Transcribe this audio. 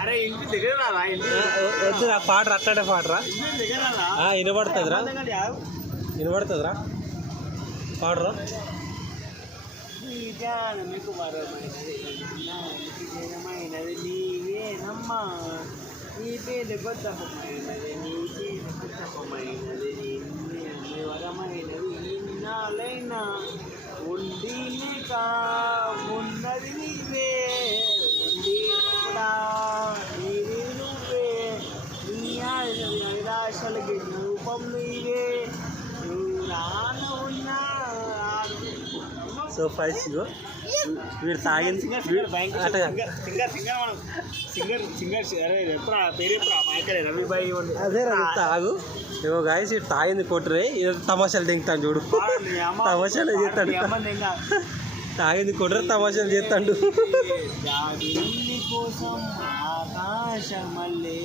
అరే ఇంటి దగ్గర రారా వద్దురా పాటరా అట్లనే పాటరా దగ్గర రారా వినబడుతుందిరా వినబడుతుందిరా పాడరా మీకు మరమైనది నీవేనమ్మా నీ పేద గొప్పమైనది నీ పేద గొప్పమైనది నీ వరమైనది ఇన్నాళ్ళైనా ఉండి లేక ఉన్నది నీవే ఉండి కూడా నీది నువ్వే నీ నిరాశలకి రూపం నీవే నువ్వు రాన ఉన్నా సో ఫైట్స్ వీడు తాగింది అదే తాగు ఏమో గాయస్ ఇటు తాగింది కొట్టురే తమాషాలు దింగుతాను చూడు తమాషాలు చేస్తాడు తాగింది కొట్టురే తమాషాలు చేస్తాడు కోసం ఆకాశమల్లే